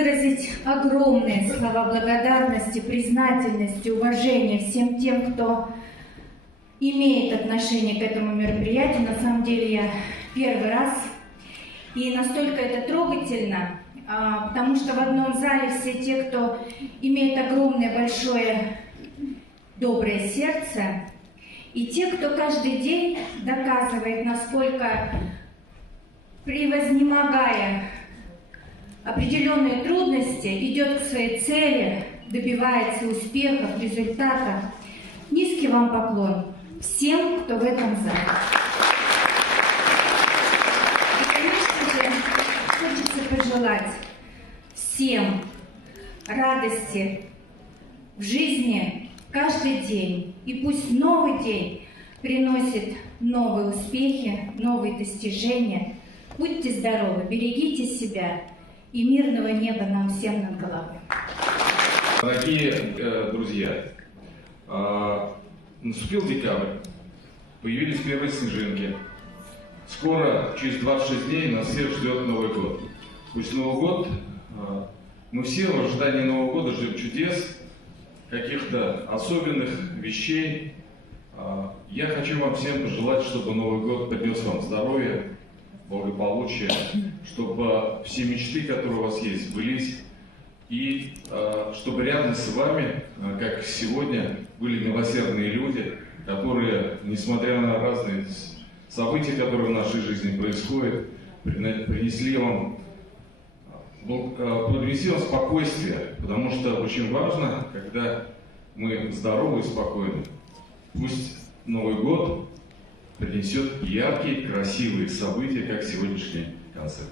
выразить огромные слова благодарности, признательности, уважения всем тем, кто имеет отношение к этому мероприятию. На самом деле я первый раз, и настолько это трогательно, потому что в одном зале все те, кто имеет огромное, большое, доброе сердце, и те, кто каждый день доказывает, насколько, превознемогая определенные трудности, идет к своей цели, добивается успехов, результатов. Низкий вам поклон всем, кто в этом зале. И, конечно же, хочется пожелать всем радости в жизни каждый день. И пусть новый день приносит новые успехи, новые достижения. Будьте здоровы, берегите себя, и мирного неба нам всем над головой. Дорогие друзья, наступил декабрь, появились первые снежинки. Скоро, через 26 дней, нас всех ждет Новый год. Пусть Новый год, мы все в ожидании Нового года ждем чудес, каких-то особенных вещей. Я хочу вам всем пожелать, чтобы Новый год принес вам здоровье, благополучие, чтобы все мечты, которые у вас есть, сбылись, и чтобы рядом с вами, как сегодня, были милосердные люди, которые, несмотря на разные события, которые в нашей жизни происходят, принесли вам спокойствие, потому что очень важно, когда мы здоровы и спокойны. Пусть Новый год принесет яркие, красивые события, как сегодняшний концерт.